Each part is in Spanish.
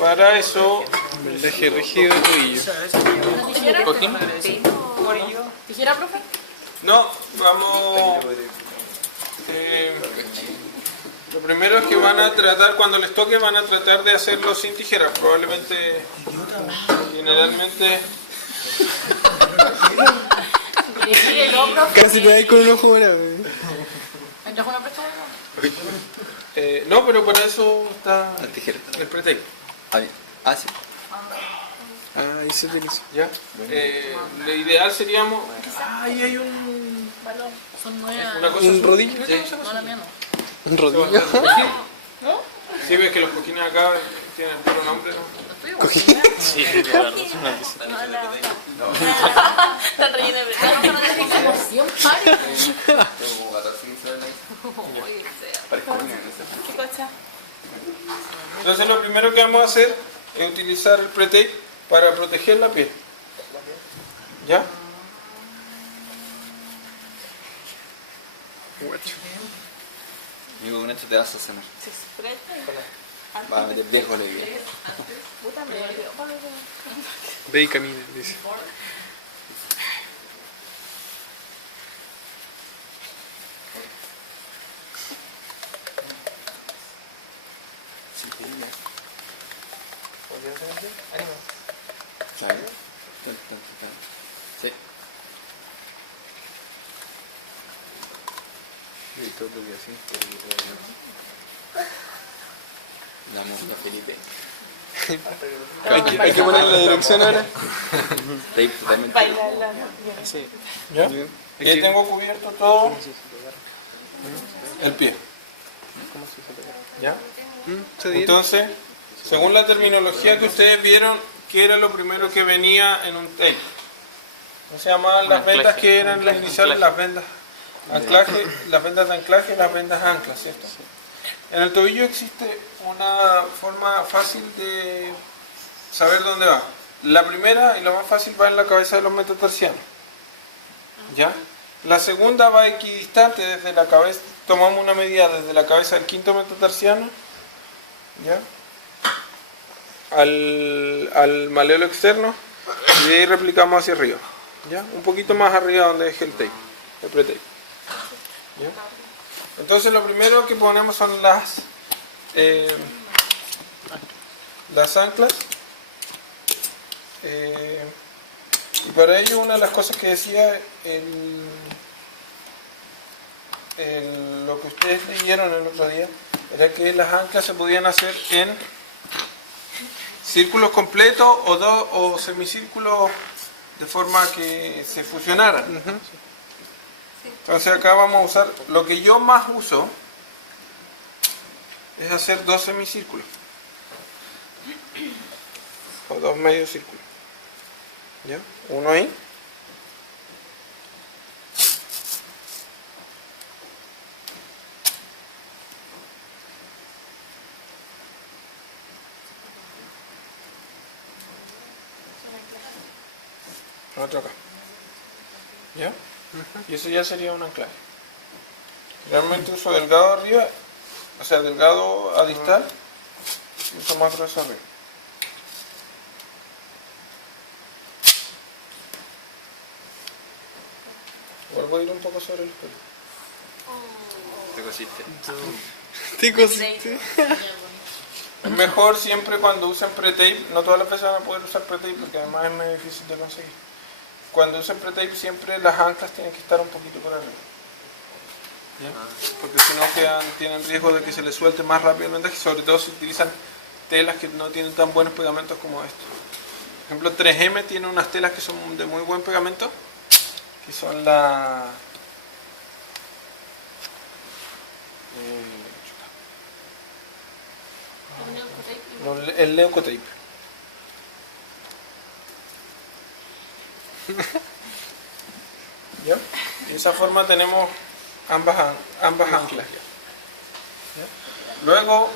Para eso, Vendaje rígido de tobillo. ¿cojín? ¿Tijera, profe? No, vamos. Lo primero es que van a tratar, cuando les toque, van a tratar de hacerlo sin tijeras. Probablemente, generalmente. Casi me da con un ojo ahora. ¿Me trajo una presta? No, pero para eso está La tijera. el pre-tape. Ah, bien. Ah, sí. Ah, ahí se utiliza. ¿Ya? Lo ideal seríamos. Ahí hay un. Balón. Son nueve. Una cosa ¿Un azul. rodillo? Sí. No, la mía no. Un rodillo. ¿No? Sí, ves que los cojines acá tienen puro nombre, ¿no? Cojín. Sí, claro. Están rellenos de verdad. Como 100 pares. ¿Qué cosa? Entonces lo primero que vamos a hacer es utilizar el pre-tape para proteger la piel. ¿Ya? Digo, con esto te vas a sanar. Se expresa. Va a meter viejo le digo. Puta, me dolió. Ve y camina, dice. ¿Sabes? Sí. Y todo lo que así. La música Felipe. Hay que poner la dirección ahora. Tape totalmente. Bailarla. Sí. ¿Ya? Bien. Y ahí tengo cubierto todo el pie. ¿Ya? ¿Se dice? Entonces, según la terminología que ustedes vieron, ¿qué era lo primero que venía en un tape? ¿Cómo se llamaban las vendas que eran las iniciales? Las vendas anclaje, las vendas de anclaje y las vendas anclas, ¿cierto? En el tobillo existe una forma fácil de saber dónde va. La primera y la más fácil va en la cabeza de los metatarsianos. ¿Ya? La segunda va equidistante desde la cabeza, tomamos una medida desde la cabeza del quinto metatarsiano, ¿ya? Al maleolo externo y de ahí replicamos hacia arriba, ¿ya? Un poquito más arriba donde deje el tape, el pre-tape. ¿Ya? Entonces lo primero que ponemos son las anclas. Y para ello una de las cosas que decía lo que ustedes leyeron el otro día era que las anclas se podían hacer en círculos completos o semicírculos de forma que se fusionaran. Entonces acá vamos a usar, lo que yo más uso es hacer dos semicírculos o dos medios círculos. ¿Ya? Uno ahí. Otro acá. ¿Ya? Y eso ya sería un anclaje. Realmente uso delgado arriba, o sea, delgado a distal, y uso más grueso arriba. Vuelvo a ir un poco sobre el pelo. Te cosiste. Te cosiste. Es mejor siempre cuando usen pre-tape, no todas las veces van a poder usar pre-tape porque además es muy difícil de conseguir. Cuando usen pre-tape siempre las anclas tienen que estar un poquito por arriba. ¿Ya? Porque si no tienen riesgo de que se les suelte más rápido el vendaje, sobre todo si utilizan telas que no tienen tan buenos pegamentos como estos. Por ejemplo, 3M tiene unas telas que son de muy buen pegamento, que son el leucotape. ¿Ya? De esa forma tenemos ambas anclas. ¿Ya? Luego,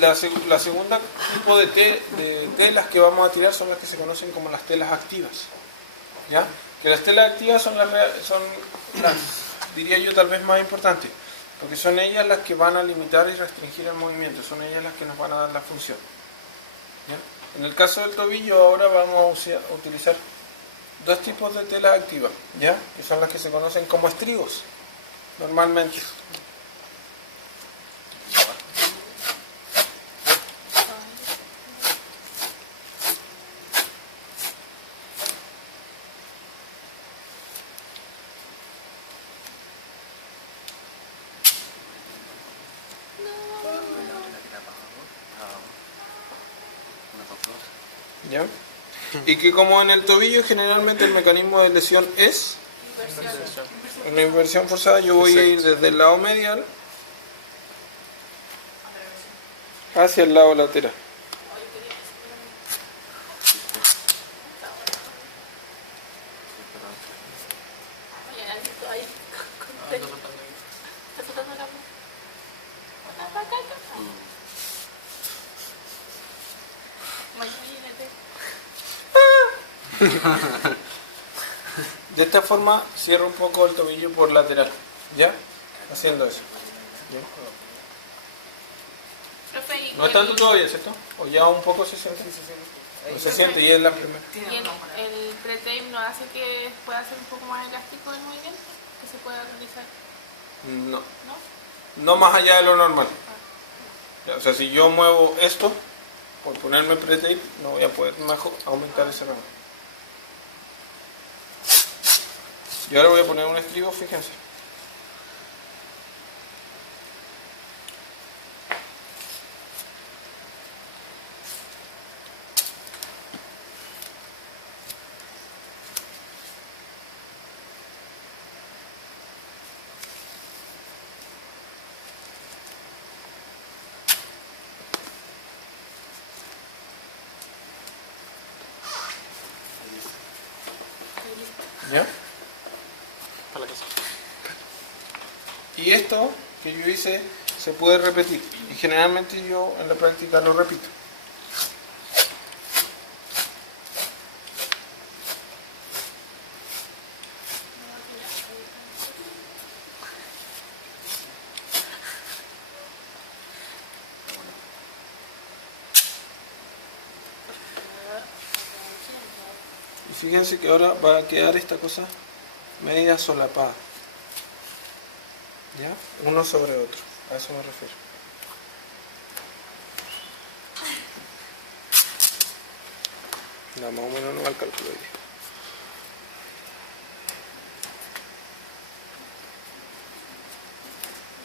la segunda tipo de telas que vamos a tirar son las que se conocen como las telas activas. ¿Ya? Que las telas activas son las, diría yo, tal vez más importantes, porque son ellas las que van a limitar y restringir el movimiento, son ellas las que nos van a dar la función. ¿Ya? En el caso del tobillo ahora vamos a utilizar dos tipos de telas activas, ¿ya? Que son las que se conocen como estribos, normalmente. ¿Ya? Y que como en el tobillo generalmente el mecanismo de lesión es una inversión forzada, yo voy a ir desde el lado medial hacia el lado lateral. Oye, Alberto, ahí. ¿Estás soltando la mano? Imagínate. De esta forma cierro un poco el tobillo por lateral, ¿ya? Haciendo eso. ¿Ya? Profe, ¿y No es tanto todavía, ¿cierto? O ya un poco se siente. No se siente y es la primera. ¿y el pre-tape no hace que pueda ser un poco más elástico el movimiento? Que se pueda realizar, No, ¿no? no más allá de lo normal. Ya, o sea, si yo muevo esto, por ponerme pre-tape, no voy a poder aumentar ese rango. Y ahora voy a poner un estribo, fíjense. ¿Ya? Para la casa. Y esto que yo hice se puede repetir. Y generalmente yo en la práctica lo repito. Y fíjense que ahora va a quedar esta cosa media solapada. ¿Ya? Uno sobre otro. A eso me refiero. No, más o menos no va el cálculo hoy día.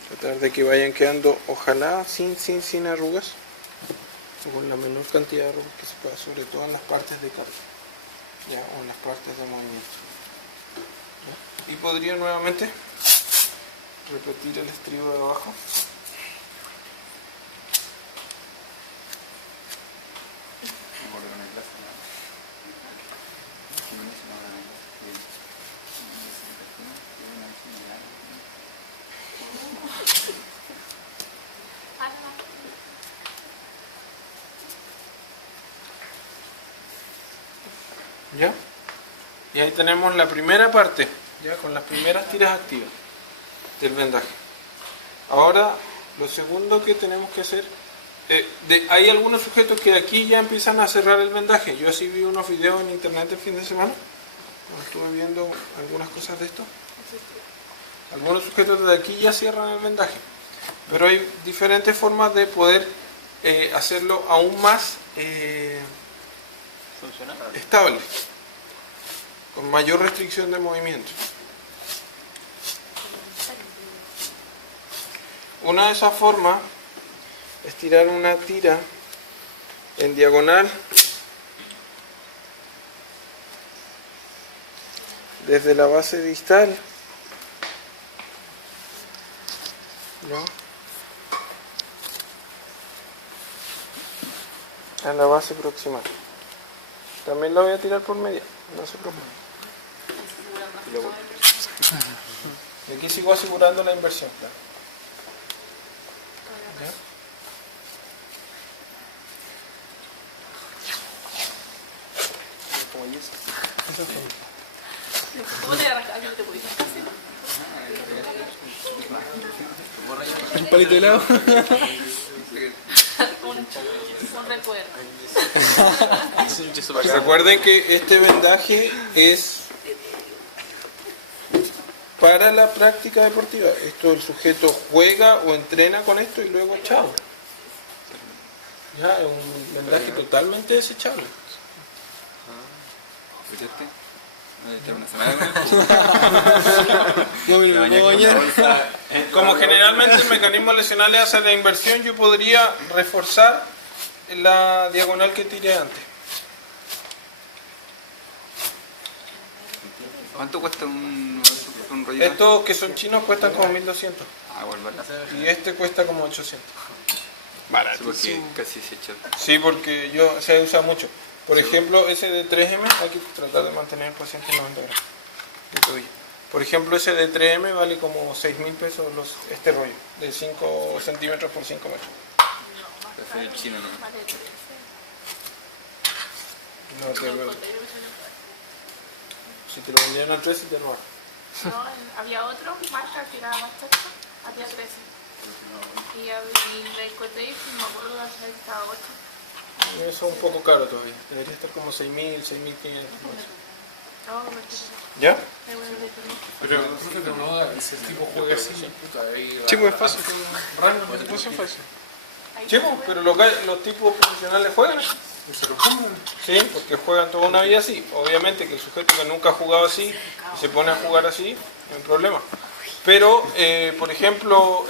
Tratar de que vayan quedando, ojalá sin arrugas, o con la menor cantidad de arrugas que se pueda, sobre todo en las partes de carga, ¿ya? O en las partes de movimiento. ¿Ya? Y podría nuevamente repetir el estribo de abajo. ¿Ya? Y ahí tenemos la primera parte, ya con las primeras tiras activas del vendaje. Ahora, lo segundo que tenemos que hacer, hay algunos sujetos que aquí ya empiezan a cerrar el vendaje. Yo así vi unos videos en internet el fin de semana, estuve viendo algunas cosas de esto. Algunos sujetos de aquí ya cierran el vendaje, pero hay diferentes formas de poder hacerlo aún más estable, con mayor restricción de movimiento. Una de esas formas es tirar una tira en diagonal desde la base distal, ¿no?, a la base proximal. También la voy a tirar por media, no se preocupen. Y aquí sigo asegurando la inversión, claro. ¿Ya? Como yeso. Eso fue. ¿Cómo te arrancas? ¿Qué te pudiste hacer? Un palito de helado. ¿Cómo un recuerdo. Es un yeso bacán. Recuerden que este vendaje es para la práctica deportiva. Esto el sujeto juega o entrena con esto y luego chao. Ya, es un vendaje totalmente desechable. ¿Escuchaste? No, está una semana con esto. Como generalmente el mecanismo lesional hace la inversión, yo podría reforzar la diagonal que tiré antes. ¿Cuánto cuesta un rollo? Estos que son chinos cuestan como 1200 Ah, igual barato. y este cuesta como 800. Barato. Porque casi se echó. Sí, porque se usa mucho. Por ejemplo, ese de 3M hay que tratar de mantener el paciente en 90 grados de tobillo. Por ejemplo, ese de 3M vale como 6.000 pesos este rollo, de 5 centímetros por 5 metros. Prefiero el chino, ¿no? Vale, No te veo. Si te lo vendieran al 13 te roban. no, había otro marca que era más chato, había 13. Y el cote, no me acuerdo de haber estado 8. Eso es un poco caro todavía. Debería estar como 6.000, 6.500. No, me ¿Ya? Pero profe, no, ese tipo juega así, puta, ahí Sí, pues es fácil. rango, no es fácil. Sí, pues, pero los tipos profesionales juegan. Se lo pongan. Sí, porque juegan toda una vida así. Obviamente que el sujeto que nunca ha jugado así y se pone a jugar así, no hay problema. Pero, por ejemplo,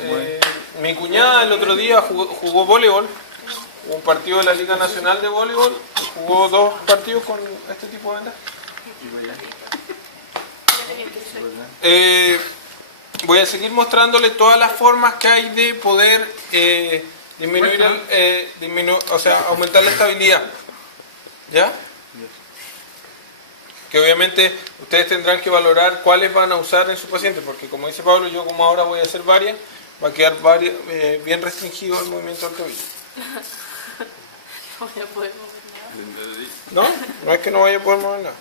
mi cuñada el otro día jugó voleibol, un partido de la Liga Nacional de Voleibol, jugó 2 partidos con este tipo de vendas. Voy a seguir mostrándole todas las formas que hay de poder disminuir, aumentar la estabilidad. ¿Ya? Que obviamente ustedes tendrán que valorar cuáles van a usar en su paciente, porque como dice Pablo, yo como ahora voy a hacer varias, va a quedar bien restringido el movimiento del tobillo. No voy a poder mover nada. No es que no vaya a poder mover nada,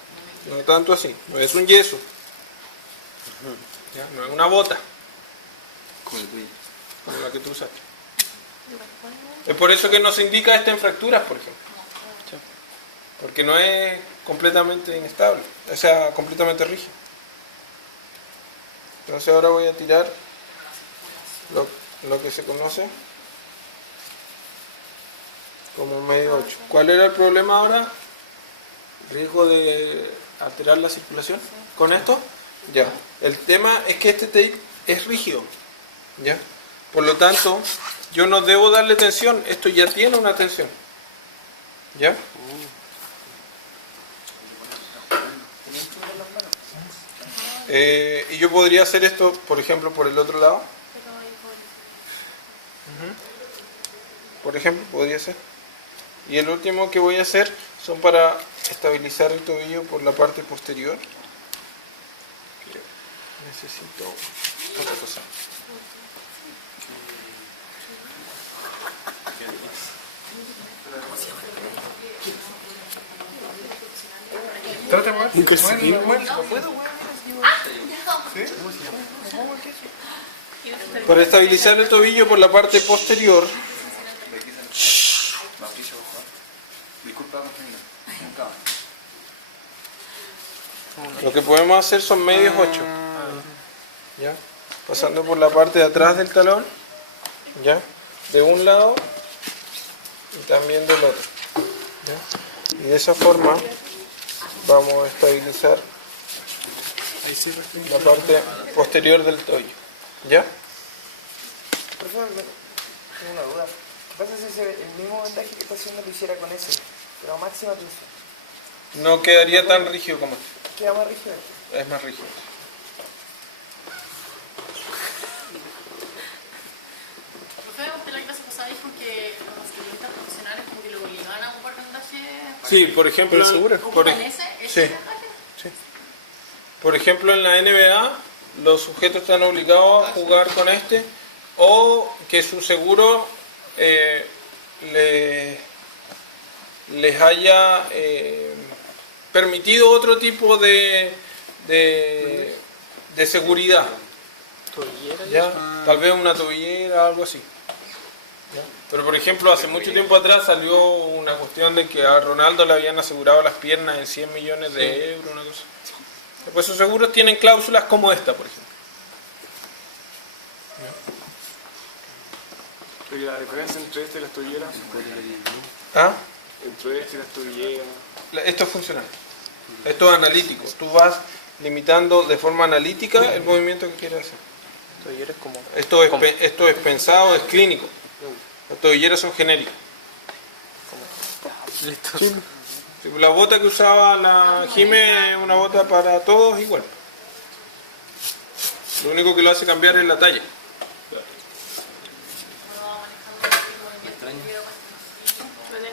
no tanto así, no es un yeso, ¿ya? No es una bota Como el tuyo. como la que tú usaste. Es por eso que no se indica esta en fracturas, por ejemplo, porque no es completamente inestable, o sea, completamente rígido. Entonces ahora voy a tirar lo que se conoce como medio 8. ¿Cuál era el problema ahora? ¿Riesgo de alterar la circulación con esto? Ya. El tema es que este tape es rígido. ¿Ya? Por lo tanto, yo no debo darle tensión. Esto ya tiene una tensión. ¿Ya? Y yo podría hacer esto, por ejemplo, por el otro lado. Por ejemplo, podría ser. Y el último que voy a hacer son para estabilizar el tobillo por la parte posterior. Necesito otra cosa. Trata más. Un calcetín. Para estabilizar el tobillo por la parte posterior. Mauricio, por favor. Disculpa, compañero. Nunca. Lo que podemos hacer son medios 8. ¿Ya? Pasando por la parte de atrás del talón. ¿Ya? De un lado y también del otro. ¿Ya? Y de esa forma vamos a estabilizar la parte posterior del tobillo. ¿Ya? Profesor, tengo una duda. ¿Qué pasa si el mismo vendaje que está haciendo lo hiciera con ese, pero a máxima tensión? No quedaría tan rígido como este. ¿Queda más rígido? Es más rígido. Profe, usted la clase pasada dijo que los ciclistas profesionales como que lo obligaban a ocupar vendaje. Sí, por ejemplo, ¿Ocupan ese sí. vendaje? Sí. Por ejemplo, en la NBA, los sujetos están obligados a jugar con este, o que su seguro les haya permitido otro tipo de seguridad. Tobillera, ¿Ya? Tal vez una tobillera, algo así. ¿Ya? Pero por ejemplo, hace mucho tiempo atrás salió una cuestión de que a Ronaldo le habían asegurado las piernas en 100 millones de euros, una cosa. Pues esos seguros tienen cláusulas como esta, por ejemplo. Pero la diferencia entre este y las tobilleras, ¿Ah? entre este y las tobilleras. Esto es funcional. Esto es analítico. Tú vas limitando de forma analítica el movimiento que quieres hacer. Tobilleras como... Esto es pensado, es clínico. Las tobilleras son genéricas. Listo. Sí, la bota que usaba la Jime es una bota para todos igual. Lo único que lo hace cambiar es la talla.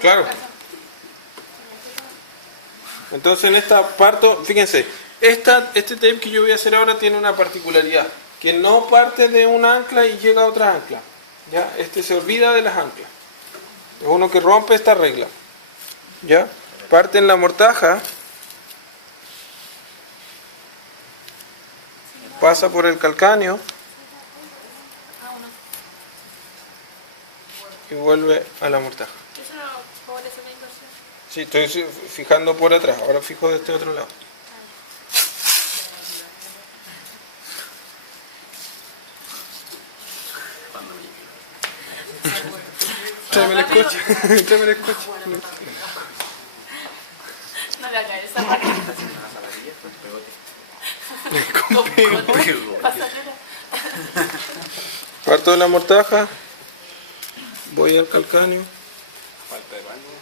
Claro. Entonces en esta parto, fíjense, este tape que yo voy a hacer ahora tiene una particularidad, que no parte de una ancla y llega a otra ancla. ¿Ya? Este se olvida de las anclas. Es uno que rompe esta regla. ¿Ya? Parte en la mortaja, pasa por el calcáneo y vuelve a la mortaja. Eso no favorece la inversión. Sí, estoy fijando por atrás, ahora fijo de este otro lado. Tráeme el escuche, tráeme el escuche. No le haga esa parte. Pasajera. Parto de la mortaja, voy al calcáneo, Falta de baño.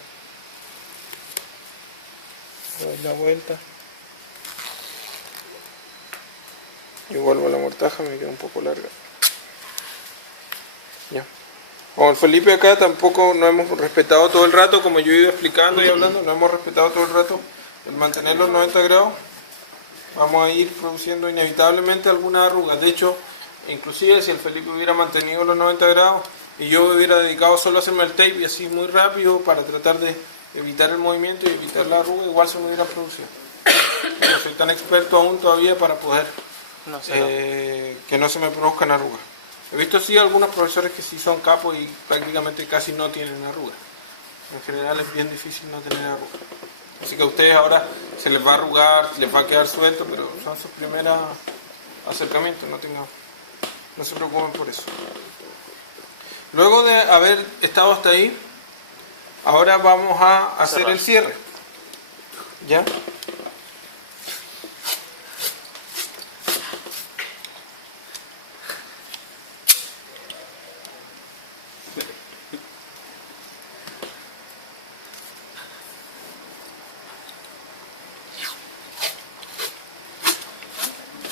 doy la vuelta y vuelvo a la mortaja, me queda un poco larga. Ya. Como el Felipe acá tampoco no hemos respetado todo el rato, como yo he ido explicando y hablando, no hemos respetado todo el rato el mantener los 90 grados. Vamos a ir produciendo inevitablemente algunas arrugas. De hecho, inclusive si el Felipe hubiera mantenido los 90 grados y yo me hubiera dedicado solo a hacerme el tape y así muy rápido para tratar de evitar el movimiento y evitar la arruga, igual se me hubieran producido. No soy tan experto aún todavía para poder que no se me produzcan arrugas. He visto sí algunos profesores que sí son capos y prácticamente casi no tienen arrugas. En general es bien difícil no tener arrugas. Así que a ustedes ahora se les va a arrugar, les va a quedar suelto, pero son sus primeros acercamientos, no se preocupen por eso. Luego de haber estado hasta ahí, ahora vamos a hacer el cierre. ¿Ya?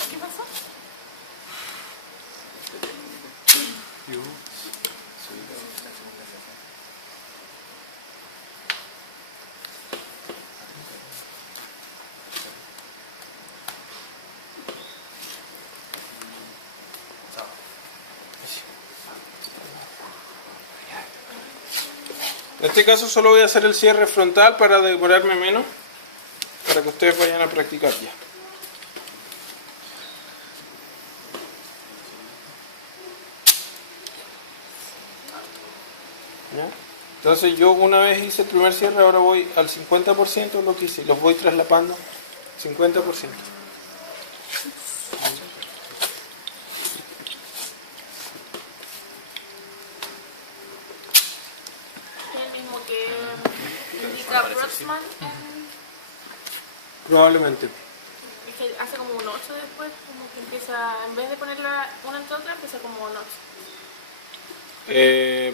¿Qué pasó? En este caso solo voy a hacer el cierre frontal para demorarme menos, para que ustedes vayan a practicar ya. ¿Ya? Entonces yo una vez hice el primer cierre, ahora voy al 50% de lo que hice, los voy traslapando 50%. Es el mismo que indica Brodsman. Probablemente. Es que hace como un 8 después, como que empieza, en vez de ponerla una entre otra, empieza como un 8.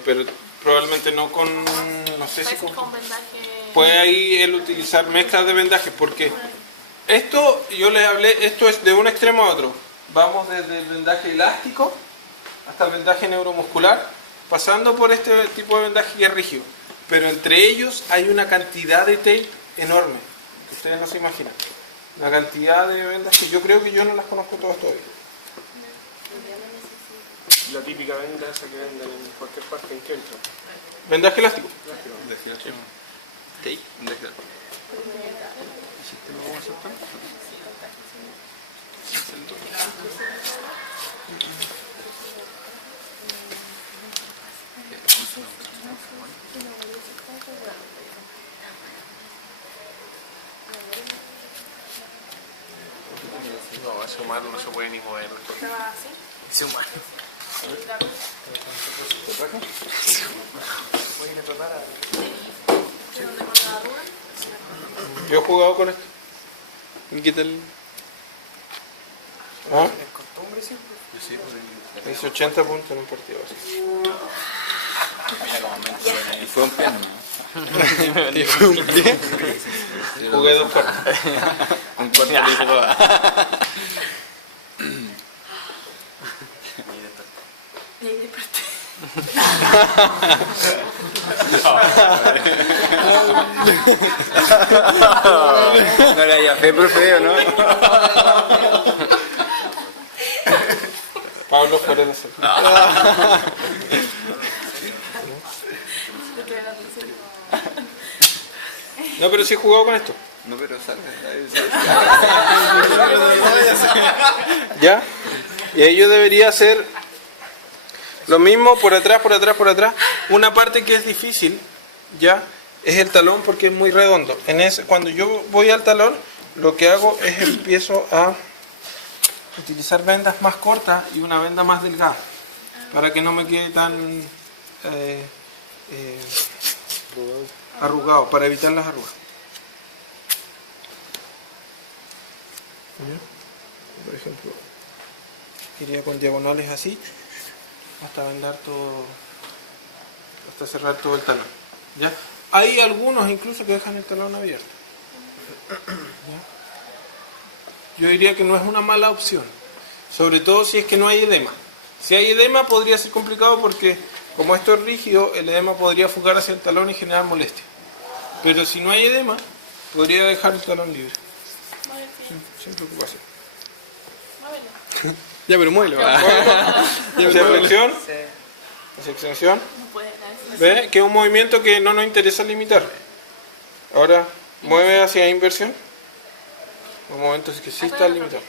Pero probablemente no con, no sé si Parece con vendaje. puede ahí él utilizar mezclas de vendajes, porque esto, yo les hablé, esto es de un extremo a otro. Vamos desde el vendaje elástico hasta el vendaje neuromuscular, pasando por este tipo de vendaje que es rígido. Pero entre ellos hay una cantidad de tape enorme, que ustedes no se imaginan. Una cantidad de vendas que yo creo que yo no las conozco todas todavía. La típica venda esa que venden en cualquier parte, ¿en qué entra? Vendaje elástico. Tape. No, ese humano no se puede ni mover. Estaba así. Ese humano. Voy a ir a preparar. ¿De dónde con la arruga? Yo he jugado con esto. ¿Y qué tal? ¿Ah? Es costumbre siempre. Hice 80 puntos en un partido así. Y fue un piano. ¿Y fue un pie? Jugué 2 cuartos. Un cuarto le dijo. Y ahí desperté. No le haya fe, profe, ¿o no? Pablo fuera de hacer. No, pero sí he jugado con esto. No, pero sale. ¿Ya? Y ahí yo debería hacer lo mismo por atrás, por atrás, por atrás. Una parte que es difícil, ¿ya? Es el talón porque es muy redondo. Cuando yo voy al talón, lo que hago es empiezo a utilizar vendas más cortas y una venda más delgada. Para que no me quede tan arrugado, para evitar las arrugas. ¿Ya? Por ejemplo, iría con diagonales así hasta vendar todo, hasta cerrar todo el talón. ¿Ya? Hay algunos incluso que dejan el talón abierto. ¿Ya? Yo diría que no es una mala opción, sobre todo si es que no hay edema. Si hay edema podría ser complicado porque como esto es rígido, el edema podría fugar hacia el talón y generar molestia. Pero si no hay edema, podría dejar el talón libre. Sin preocupación. Ya, pero muévelo. Hacia flexión, hacia extensión. No puede dar. ¿Ve? Que es un movimiento que no nos interesa limitar. Ahora, mueve hacia inversión. Un momento es que sí está limitado.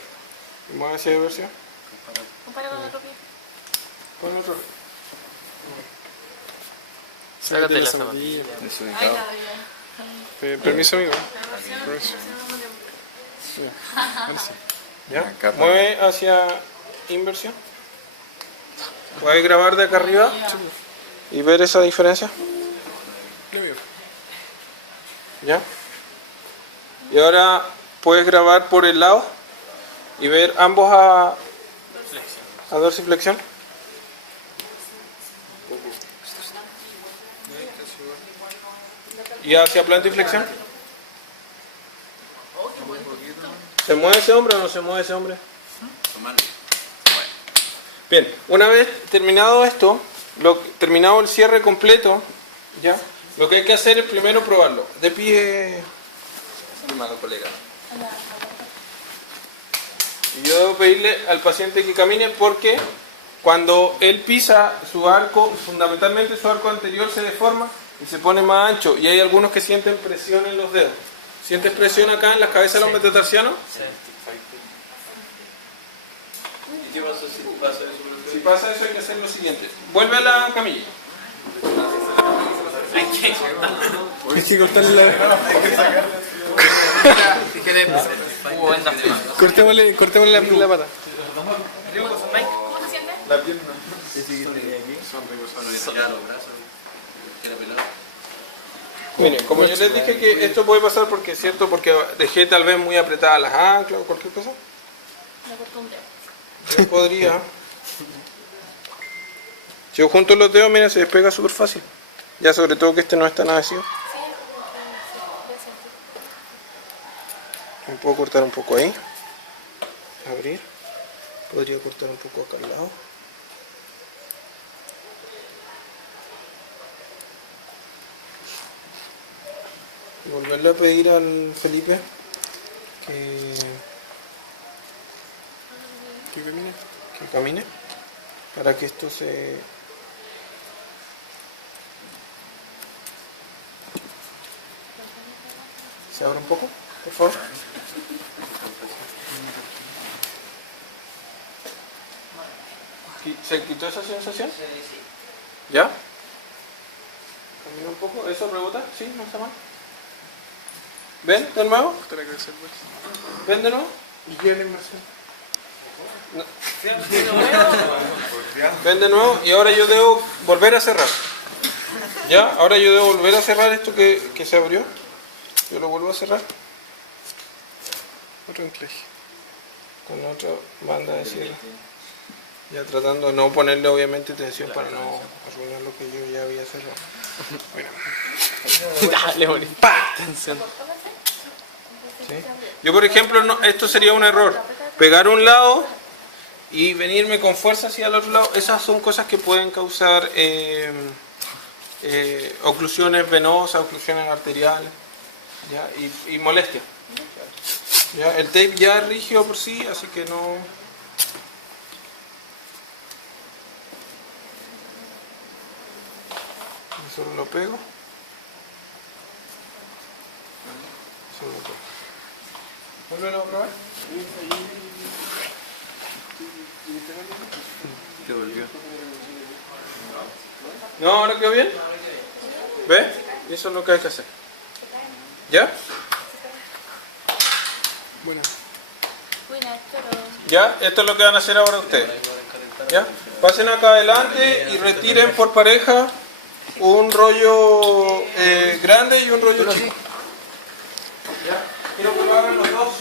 Y mueve hacia inversión. Compara con otro pie. Con otro. Sácate la zapatilla. Ahí Desubicado. está bien. Permiso, amigo. La versión ¿Ya? Acá también. Mueve hacia inversión. Puedes grabar de acá arriba y ver esa diferencia. ¿Ya? Y ahora puedes grabar por el lado y ver ambos a dorsiflexión. Y hacia plantiflexión. ¿Se mueve ese hombre o no se mueve ese hombre? Bien, una vez terminado esto, terminado el cierre completo, ¿ya? Lo que hay que hacer es primero probarlo. De pie, estimado colega. Y yo debo pedirle al paciente que camine porque cuando él pisa su arco, fundamentalmente su arco anterior se deforma y se pone más ancho. Y hay algunos que sienten presión en los dedos. ¿Sientes presión acá en las cabezas de los metatarsianos? Sí. ¿Y qué pasa si pasa eso? Si pasa eso hay que hacer lo siguiente. Vuelve a la camilla. Hay que cortarle la... Cortémosle la pata. ¿Cómo se siente? La pierna. Miren, como yo les dije que esto puede pasar porque es cierto, porque dejé tal vez muy apretadas las anclas o cualquier cosa. Me cortó un dedo. Yo podría. Si yo junto los dedos, mira, se despega súper fácil. Ya sobre todo que este no es tan adhesivo. Sí, ya sentí. Me puedo cortar un poco ahí. Abrir. Podría cortar un poco acá al lado. Y volverle a pedir al Felipe que camine para que esto se abra un poco, por favor. ¿Se quitó esa sensación? ¿Ya? Camina un poco. ¿Eso rebota? Sí, no está mal. ¿Ven de nuevo? ¿Ven de nuevo? ¿Y qué es la inversión? Ven de nuevo y ahora yo debo volver a cerrar. ¿Ya? Ahora yo debo volver a cerrar esto que se abrió. Yo lo vuelvo a cerrar. Otro encleje. Con otra banda de cierre. Ya tratando de no ponerle obviamente tensión para no arruinar lo que yo ya había cerrado. Bueno. Dale, bonito. ¡Pah! Tensión. ¿Sí? Yo por ejemplo, esto sería un error. Pegar un lado y venirme con fuerza hacia el otro lado. Esas son cosas que pueden causar oclusiones venosas, oclusiones arteriales, ¿ya? Y molestia. ¿Ya? El tape ya es rígido por sí, así que no... Solo lo pego. Solo lo pego. ¿Vuelven a probar? Te volvió. No, ahora quedó bien. ¿Ves? Y eso es lo que hay que hacer. ¿Ya? Bueno. ¿Ya? Esto es lo que van a hacer ahora ustedes. ¿Ya? Pasen acá adelante y retiren por pareja un rollo grande y un rollo chico. ¿Ya? Quiero que lo hagan los dos.